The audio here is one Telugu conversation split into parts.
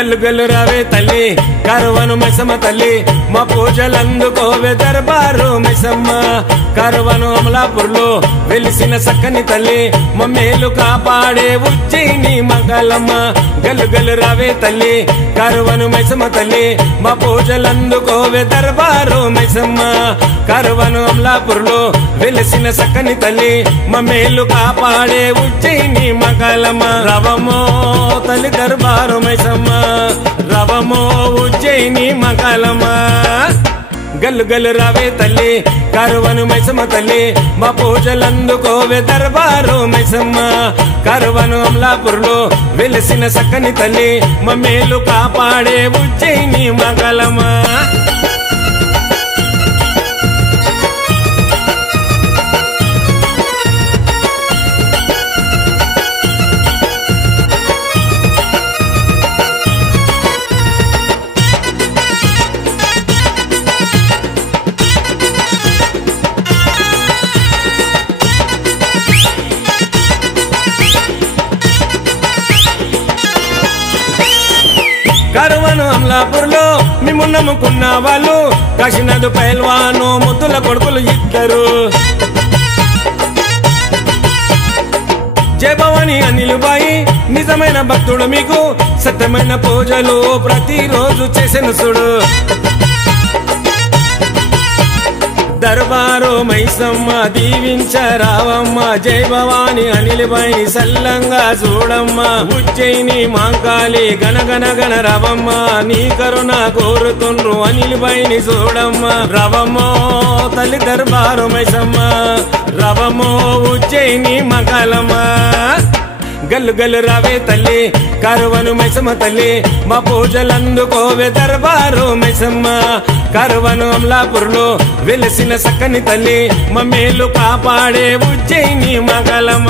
గల్లు గల్లు రావే తల్లి కరువను మైసమ్మ తల్లి మా పూజలందుకోవే దర్బారు మైసమ్మ కరువను అమలాపూర్లో వెలిసిన సక్కని తల్లి మమ్మేలు కాపాడే ఉజ్జయిని మంగళమ్మ గల్లు గల్లు రావే తల్లి కరువను మైసమ్మ తల్లి మా పూజలందుకోవే దర్బారు మైసమ్మ కరువను అమలాపూర్లో వెలిసిన సక్కని తల్లి మమ్మేలు కాపాడే ఉజ్జయిని మంగళమ్మ రవమో తల్లి దర్బారు మైసమ్మ రవమో ఉజ్జయిని మంగళమ్మ గల్లు గల్లు రావే తల్లి కరువను మైసమ్మ తల్లి మా పూజలందుకోవే దర్బారు మైసమ్మ కరువను అమలాపూర్లో వెలిసిన సక్కని తల్లి మమ్మేలు కాపాడే ఉజ్జయిని మంగళమ్మ కరువను అమలాపూర్లో మేము నమ్ముకున్న వాళ్ళు కాశీనాథ్ పైల్వాను ముద్దుల కొడుకులు ఇద్దరు జయభవాని అనిలుబాయి నిజమైన భక్తుడు మీకు సత్యమైన పూజలు ప్రతిరోజు చేసెను చూడు దర్బారు మైసమ్మ దీవించరావమ్మ జై భవాని అనిలుబాయి సల్లంగా చూడమ్మ ఉజ్జయిని మాంకాళి గణగణ గణ రవమ్మ నీ కరుణ కోరుతుండ్రు అనిలుబాయిని చూడమ్మ రవమ్మో తల్లి దర్బారు మైసమ్మ రవమో ఉజ్జయిని మంగళమ్మ గల్లు గల్లు రావే తల్లి కరువను మైసమ్మ తల్లి మా పూజలందుకోవే దర్బారు మైసమ్మ కరువను అమలాపూర్లో వెలిసిన సక్కని తల్లి మమ్మేలు కాపాడే ఉజ్జయిని మంగళమ్మ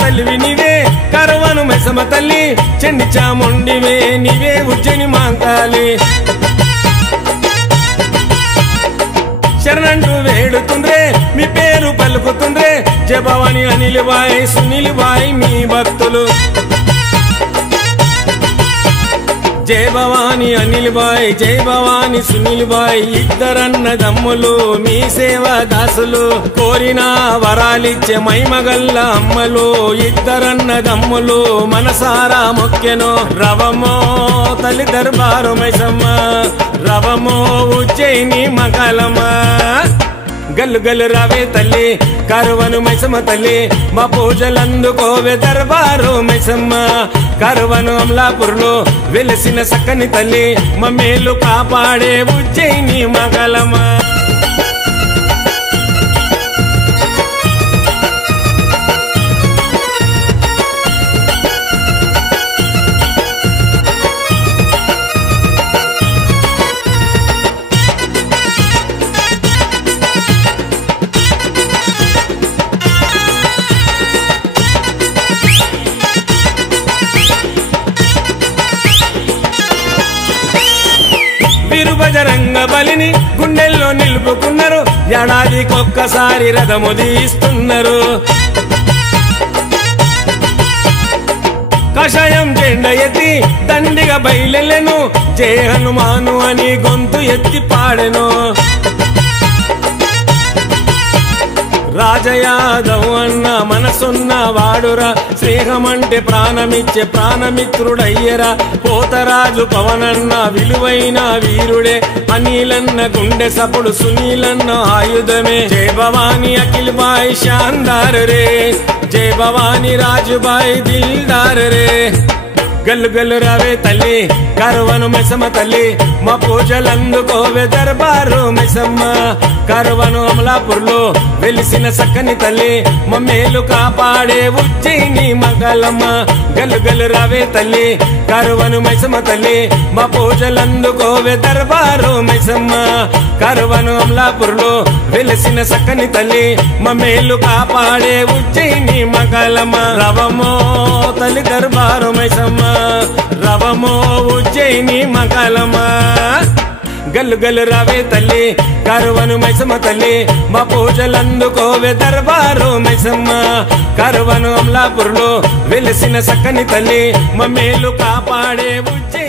తల్లివి నీవే కరువను మైసమ్మ తల్లి చెండి చాముండివే నీవే ఉజ్జయిని మాంకాళి శరణంటూ వేడుతుండ్రే మీ పేరు పలుకుతుండ్రే జయ భవాని అనిలుబాయి సునీలుబాయి మీ భక్తులు జయ భవాని అనిలుబాయి జయ భవాని సునీలుబాయి ఇద్దరన్నదమ్ములు మీ సేవ దాసులు కోరిన వరాలిచ్చే మైమగల్ల అమ్మలు ఇద్దరన్నదమ్ములు మనసారా మొక్కెను రవమో తల్లి దర్బారు మైసమ్మ రవమో ఉజ్జయిని మంగళమ్మ గల్లు గల్లు రావే తల్లి కరువను మైసమ్మ తల్లి మా పూజలందుకోవే దర్బారు మైసమ్మ కరువను అమలాపూర్లో వెలిసిన సక్కని తల్లి మమ్మేలు కాపాడే ఉజ్జయిని మంగళమ్మ బజరంగ బలిని గుండెల్లో నిలుపుకున్నారు ఏడాదికొక్కసారి రథము తీస్తున్నారు కషాయం జెండ ఎత్తి దండిగా బయలెళ్ళెను జయ హనుమాను అని గొంతు ఎత్తి పాడెను రాజయాదవ్ అన్న మనసున్న వాడురా స్నేహమంటే ప్రాణమిచ్చే ప్రాణమిత్రుడయ్యరా పోతరాజు పవనన్న విలువైన వీరుడే అనిలన్న గుండె సపుడు సునీలన్న ఆయుధమే జయ భవాని అఖిల్ బాయ్ శాందార్ రే జయ భవాని రాజుబాయ్ దిల్దార్ రే గల్లు గల్లు రావే తల్లి కరువను మైసమ్మ తల్లి మా పూజలందుకోవే దర్బారు మైసమ్మ కరువను అమలాపూర్లో వెలిసిన సక్కని తల్లి మా మేలు కాపాడే ఉజ్జయిని మంగళమ్మ గల్లు గల్లు రావే తల్లి కరువను మైసమ్మ తల్లి మా పూజలందుకోవే దర్బారు మైసమ్మ కరువను అమలాపూర్లో వెలిసిన సక్కని తల్లి మా మేలు కాపాడే ఉజ్జయిని మంగళమ్మ రవమో తల్లి దర్బారు మైసమ్మ రవమో ఉజ్జయిని మంగళమ్మ గల్లు గల్లు రావే తల్లి కరువను మైసమ్మ తల్లి మా పూజలందుకోవే దర్బారు మైసమ్మ కరువను అమలాపూర్లో వెలిసిన సక్కని తల్లి మా మేలు కాపాడే ఉజ్జయిని